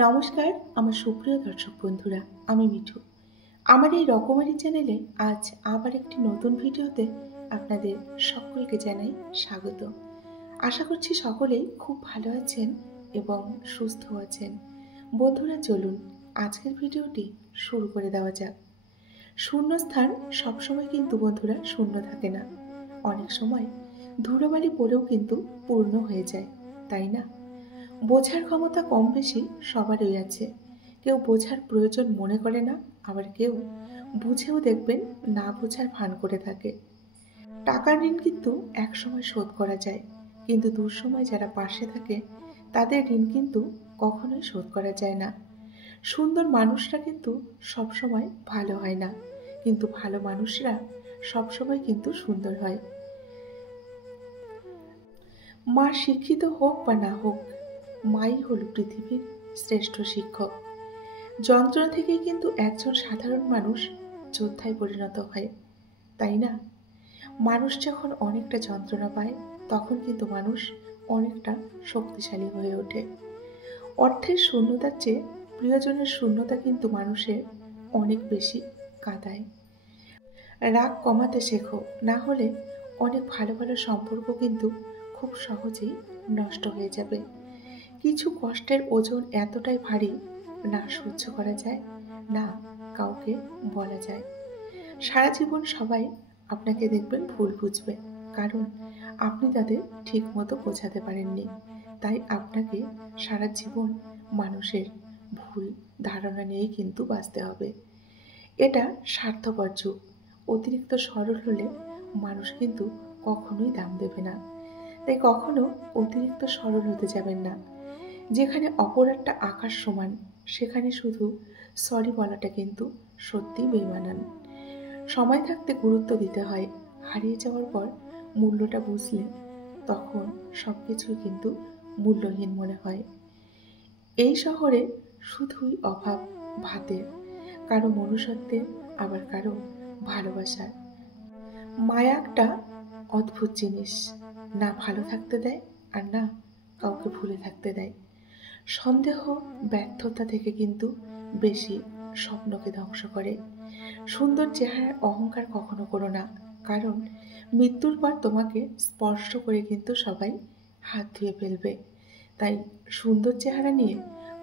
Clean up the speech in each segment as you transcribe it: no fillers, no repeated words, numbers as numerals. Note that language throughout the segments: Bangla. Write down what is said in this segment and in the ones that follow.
নমস্কার আমার সুপ্রিয় দর্শক বন্ধুরা, আমি মিঠু। আমার এই রকমারি চ্যানেলে আজ আবার একটি নতুন ভিডিওতে আপনাদের সকলকে জানাই স্বাগত। আশা করছি সকলেই খুব ভালো আছেন এবং সুস্থ আছেন। বন্ধুরা চলুন আজকের ভিডিওটি শুরু করে দেওয়া যাক। শূন্যস্থান সবসময় কিন্তু বন্ধুরা শূন্য থাকে না, অনেক সময় ধুলোবালি পড়েও কিন্তু পূর্ণ হয়ে যায়, তাই না? বোঝার ক্ষমতা কম বেশি সবারই আছে। কেউ বোঝার প্রয়োজন মনে করে না, আবার কেউ বুঝেও দেখবেন না বোঝার ভান করে থাকে। টাকার ঋণ কিন্তু একসময় শোধ করা যায়, কিন্তু দুঃসময় যারা পাশে থাকে তাদের ঋণ কিন্তু কখনোই শোধ করা যায় না। সুন্দর মানুষরা কিন্তু সবসময় ভালো হয় না, কিন্তু ভালো মানুষরা সবসময় কিন্তু সুন্দর হয়। মা শিক্ষিত হোক বা না হোক, মাই হল পৃথিবীর শ্রেষ্ঠ শিক্ষক। যন্ত্রণা থেকেই কিন্তু একজন সাধারণ মানুষ যোদ্ধায় পরিণত হয়, তাই না? মানুষ যখন অনেকটা যন্ত্রণা পায় তখন কিন্তু মানুষ অনেকটা শক্তিশালী হয়ে ওঠে। অর্থের শূন্যতার চেয়ে প্রিয়জনের শূন্যতা কিন্তু মানুষের অনেক বেশি কাঁদায়। রাগ কমাতে শেখো, না হলে অনেক ভালো ভালো সম্পর্ক কিন্তু খুব সহজেই নষ্ট হয়ে যাবে। কিছু কষ্টের ওজন এতটাই ভারী, না সহ্য করা যায়, না কাউকে বলা যায়। সারা জীবন সবাই আপনাকে দেখবেন ভুল বুঝবে, কারণ আপনি তাদের ঠিক মতো বোঝাতে পারেননি। তাই আপনাকে সারা জীবন মানুষের ভুল ধারণা নিয়েই কিন্তু বাঁচতে হবে। এটা স্বার্থপর যুগ। অতিরিক্ত সরল হলে মানুষ কিন্তু কখনোই দাম দেবে না। তাই কখনো অতিরিক্ত সরল হতে যাবেন না। যেখানে অপরাধটা আকাশ সমান, সেখানে শুধু সরি বলাটা কিন্তু সত্যিই বেমানান। সময় থাকতে গুরুত্ব দিতে হয়, হারিয়ে যাওয়ার পর মূল্যটা বুঝলে তখন সবকিছুই কিন্তু মূল্যহীন মনে হয়। এই শহরে শুধুই অভাব ভাতের, কারো মনুষ্যত্বের, আবার কারো ভালোবাসার। মায়া একটা অদ্ভুত জিনিস, না ভালো থাকতে দেয় আর না কাউকে ভুলে থাকতে দেয়। সন্দেহ ব্যর্থতা থেকে কিন্তু বেশি স্বপ্নকে ধ্বংস করে। সুন্দর চেহারার অহংকার কখনো করো না, কারণ মৃত্যুর পর তোমাকে স্পর্শ করে কিন্তু সবাই হাত ধুয়ে ফেলবে। তাই সুন্দর চেহারা নিয়ে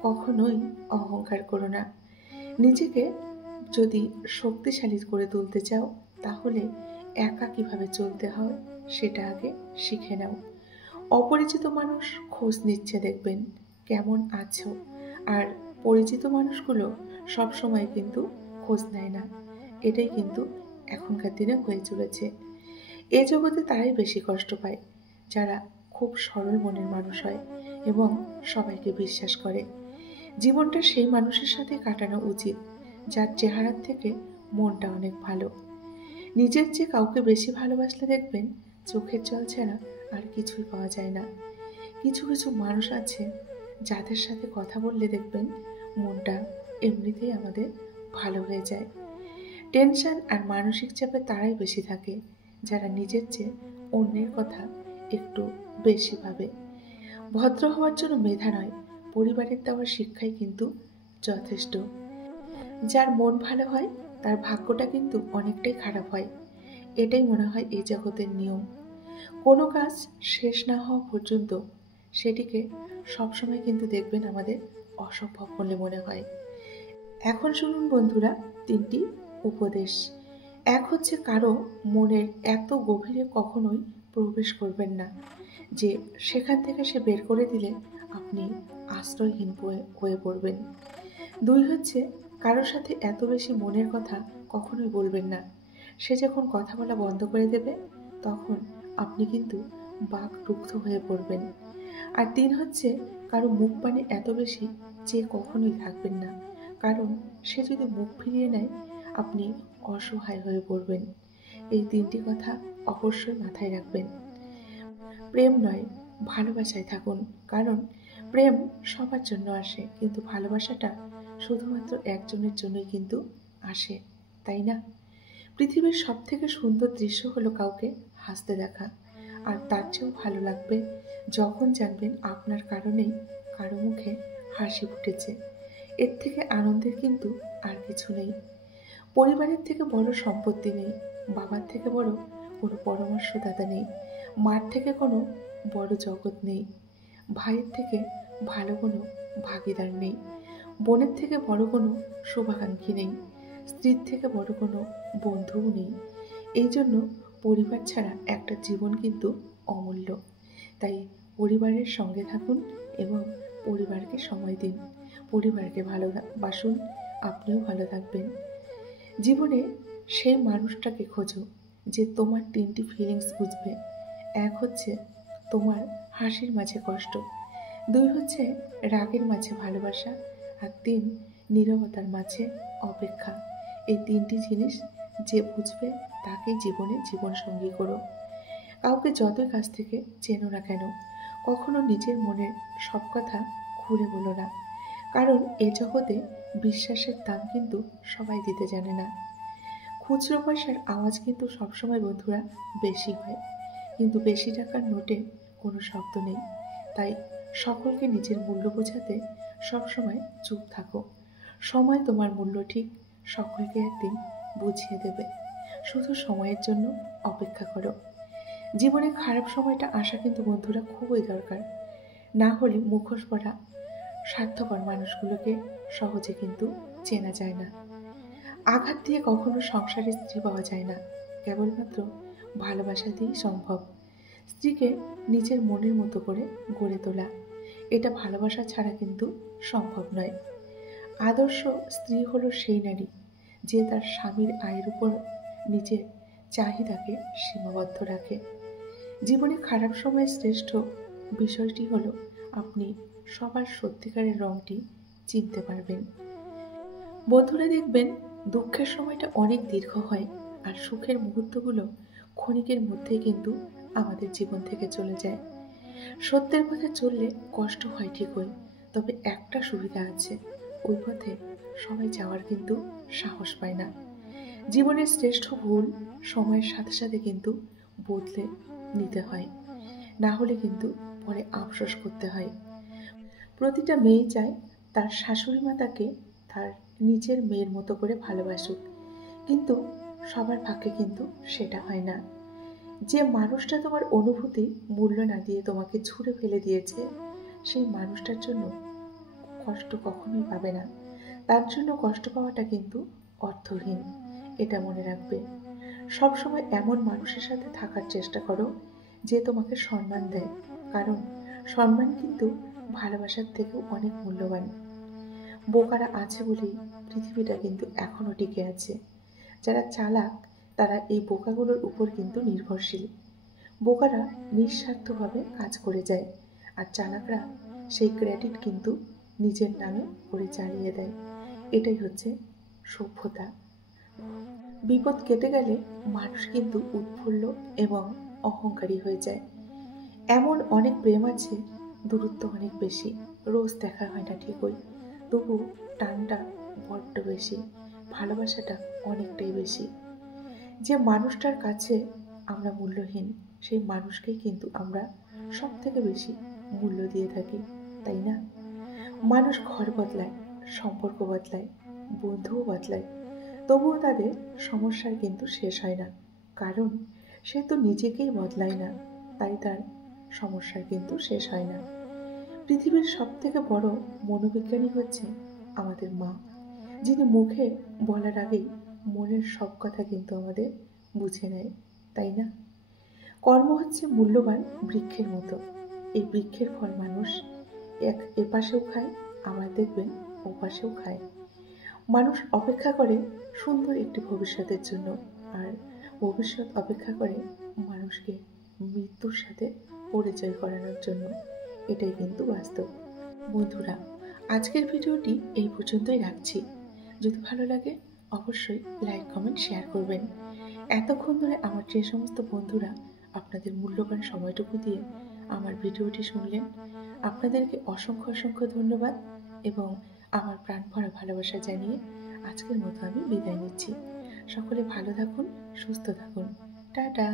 কখনোই অহংকার করো না। নিজেকে যদি শক্তিশালী করে তুলতে চাও, তাহলে একা কিভাবে চলতে হয় সেটা আগে শিখে নাও। অপরিচিত মানুষ খোঁজ নিচ্ছে, দেখবেন কেমন আছো, আর পরিচিত মানুষগুলো সবসময় কিন্তু খোঁজ নেয় না। এটাই কিন্তু এখনকার দিনে হয়ে চলেছে। এ জগতে তারাই বেশি কষ্ট পায় যারা খুব সরল মনের মানুষ হয় এবং সবাইকে বিশ্বাস করে। জীবনটা সেই মানুষের সাথে কাটানো উচিত যার চেহারার থেকে মনটা অনেক ভালো। নিজের চেয়ে কাউকে বেশি ভালোবাসলে দেখবেন চোখের জল ছাড়া আর কিছুই পাওয়া যায় না। কিছু কিছু মানুষ আছে যাদের সাথে কথা বললে দেখবেন মনটা এমনিতেই আমাদের ভালো হয়ে যায়। টেনশন আর মানসিক চাপে তারাই বেশি থাকে যারা নিজের চেয়ে অন্যের কথা একটু বেশি ভাবে। ভদ্র হওয়ার জন্য মেধা নয়, পরিবারের দেওয়ার শিক্ষাই কিন্তু যথেষ্ট। যার মন ভালো হয় তার ভাগ্যটা কিন্তু অনেকটাই খারাপ হয়। এটাই মনে হয় এই জগতের নিয়ম। কোনো কাজ শেষ না হওয়া পর্যন্ত সেটিকে সবসময় কিন্তু দেখবেন আমাদের অসম্ভব বলে মনে হয়। এখন শুনুন বন্ধুরা 3টি উপদেশ। এক হচ্ছে, কারো মনের এত গভীরে কখনোই প্রবেশ করবেন না যে সেখান থেকে সে বের করে দিলে আপনি আশ্রয়হীন হয়ে পড়বেন। 2 হচ্ছে, কারোর সাথে এত বেশি মনের কথা কখনোই বলবেন না, সে যখন কথা বলা বন্ধ করে দেবে তখন আপনি কিন্তু বাকরুদ্ধ হয়ে পড়বেন। আর 3 হচ্ছে, কারো মুখ পানে এত বেশি যে কখনোই থাকবেন না, কারণ সে যদি মুখ ফিরিয়ে নেয় আপনি অসহায় হয়ে পড়বেন। এই 3টি কথা অবশ্যই মাথায় রাখবেন। প্রেম নয়, ভালোবাসায় থাকুন, কারণ প্রেম সবার জন্য আসে, কিন্তু ভালোবাসাটা শুধুমাত্র একজনের জন্যই কিন্তু আসে, তাই না? পৃথিবীর সব থেকে সুন্দর দৃশ্য হলো কাউকে হাসতে দেখা, আর তার চেয়েও ভালো লাগবে যখন জানবেন আপনার কারণেই কারো মুখে হাসি ফুটেছে, এর থেকে আনন্দের কিন্তু আর কিছু নেই। পরিবারের থেকে বড় সম্পত্তি নেই, বাবার থেকে বড় কোনো পরামর্শদাতা নেই, মার থেকে কোনো বড় জগৎ নেই, ভাইয়ের থেকে ভালো কোনো ভাগিদার নেই, বোনের থেকে বড় কোনো শুভাকাঙ্ক্ষী নেই, স্ত্রীর থেকে বড় কোনো বন্ধুও নেই। এই জন্য পরিবার ছাড়া একটা জীবন কিন্তু অমূল্য। তাই পরিবারের সঙ্গে থাকুন এবং পরিবারকে সময় দিন, পরিবারকে ভালোবাসুন, আপনিও ভালো থাকবেন। জীবনে সেই মানুষটাকে খোঁজো যে তোমার 3টি ফিলিংস বুঝবে। 1 হচ্ছে তোমার হাসির মাঝে কষ্ট, 2 হচ্ছে রাগের মাঝে ভালোবাসা, আর 3 নীরবতার মাঝে অপেক্ষা। এই 3টি জিনিস যে বুঝবে তাকেই জীবনে জীবনসঙ্গী করো। কাউকে যতই কাছ থেকে চেনো না কেন, কখনো নিজের মনের সব কথা খুলে বলো না, কারণ এ জগতে বিশ্বাসের দাম কিন্তু সবাই দিতে জানে না। খুচরো পয়সার আওয়াজ কিন্তু সবসময় বন্ধুরা বেশি হয়, কিন্তু বেশি টাকার নোটে কোনো শব্দ নেই। তাই সকলকে নিজের মূল্য বোঝাতে সবসময় চুপ থাকো। সময় তোমার মূল্য ঠিক সকলকে একদিন বুঝিয়ে দেবে। শুধু সময়ের জন্য অপেক্ষা করো। জীবনে খারাপ সময়টা আসা কিন্তু বন্ধুরা খুবই দরকার, না হলে মুখোশ পরা স্বার্থপর মানুষগুলোকে সহজে কিন্তু চেনা যায় না। আঘাত দিয়ে কখনো সংসারে স্ত্রী পাওয়া যায় না, কেবলমাত্র ভালোবাসা দিয়েই সম্ভব। স্ত্রীকে নিজের মনের মতো করে গড়ে তোলা, এটা ভালোবাসা ছাড়া কিন্তু সম্ভব নয়। আদর্শ স্ত্রী হলো সেই নারী যে তার স্বামীর আয়ের উপর নিজের চাহিদাকে সীমাবদ্ধ রাখে। জীবনে খারাপ সময়ের শ্রেষ্ঠ বিষয়টি হলো আপনি সবার সত্যিকারের রংটি চিনতে পারবেন। বন্ধুরা দেখবেন দুঃখের সময়টা অনেক দীর্ঘ হয়, আর সুখের মুহূর্তগুলো ক্ষণিকের মধ্যেই কিন্তু আমাদের জীবন থেকে চলে যায়। সত্যের পথে চললে কষ্ট হয় ঠিকই, তবে একটা সুবিধা আছে, ওই পথে সবাই যাওয়ার কিন্তু সাহস পায় না। জীবনের শ্রেষ্ঠ ভুল সময়ের সাথে সাথে কিন্তু বদলে নিতে হয়, না হলে কিন্তু পরে আফসোস করতে হয়। প্রতিটা মেয়ে চায় তার শাশুড়ি মা তাকে তার নিজের মেয়ের মতো করে ভালোবাসুক, কিন্তু সবার ভাগ্যে কিন্তু সেটা হয় না। যে মানুষটা তোমার অনুভূতি মূল্য না দিয়ে তোমাকে ছুঁড়ে ফেলে দিয়েছে, সেই মানুষটার জন্য কষ্ট কখনোই পাবে না। তার জন্য কষ্ট পাওয়াটা কিন্তু অর্থহীন, এটা মনে রাখবে। সবসময় এমন মানুষের সাথে থাকার চেষ্টা করো যে তোমাকে সম্মান দেয়, কারণ সম্মান কিন্তু ভালোবাসার থেকেও অনেক মূল্যবান। বোকারা আছে বলেই পৃথিবীটা কিন্তু এখনো টিকে আছে। যারা চালাক তারা এই বোকাগুলোর উপর কিন্তু নির্ভরশীল। বোকারা নিঃস্বার্থভাবে কাজ করে যায়, আর চালাকরা সেই ক্রেডিট কিন্তু নিজের নামে করে চালিয়ে দেয়। এটাই হচ্ছে সভ্যতা। বিপদ কেটে গেলে মানুষ কিন্তু উৎফুল্ল এবং অহংকারী হয়ে যায়। এমন অনেক প্রেম আছে, দূরত্ব অনেক বেশি, রোজ দেখা হয় না ঠিকই, তবু টানটা বড্ড বেশি, ভালোবাসাটা অনেকটাই বেশি। যে মানুষটার কাছে আমরা মূল্যহীন, সেই মানুষকেই কিন্তু আমরা সব থেকে বেশি মূল্য দিয়ে থাকি, তাই না? মানুষ ঘর বদলায়, সম্পর্ক বদলায়, বন্ধুও বদলায়, তবুও তাদের সমস্যার কিন্তু শেষ হয় না, কারণ সে তো নিজেকেই বদলায় না, তাই তার সমস্যার কিন্তু শেষ হয় না। পৃথিবীর সব থেকে বড় মনোবিজ্ঞানী হচ্ছে আমাদের মা, যিনি মুখে বলার আগেই মনের সব কথা কিন্তু আমাদের বুঝে নেয়, তাই না? কর্ম হচ্ছে মূল্যবান বৃক্ষের মতো। এই বৃক্ষের ফল মানুষ এপাশেও খায়, আবার দেখবেন ওপাশেও খায়। মানুষ অপেক্ষা করে সুন্দর একটি ভবিষ্যতের জন্য, আর ভবিষ্যৎ অপেক্ষা করে মানুষকে মৃত্যুর সাথে পরিচয় করানোর জন্য। এটাই কিন্তু বাস্তব। বন্ধুরা, আজকের ভিডিওটি এই পর্যন্তই রাখছি। যদি ভালো লাগে অবশ্যই লাইক, কমেন্ট, শেয়ার করবেন। এতক্ষণ ধরে আমার যে সমস্ত বন্ধুরা আপনাদের মূল্যবান সময়টুকু দিয়ে আমার ভিডিওটি শুনলেন, আপনাদেরকে অসংখ্য অসংখ্য ধন্যবাদ এবং আমার প্রাণ ভরা ভালোবাসা জানিয়ে আজকের মতো আমি বিদায় নিচ্ছি। সকলে ভালো থাকুন, সুস্থ থাকুন। টাটা।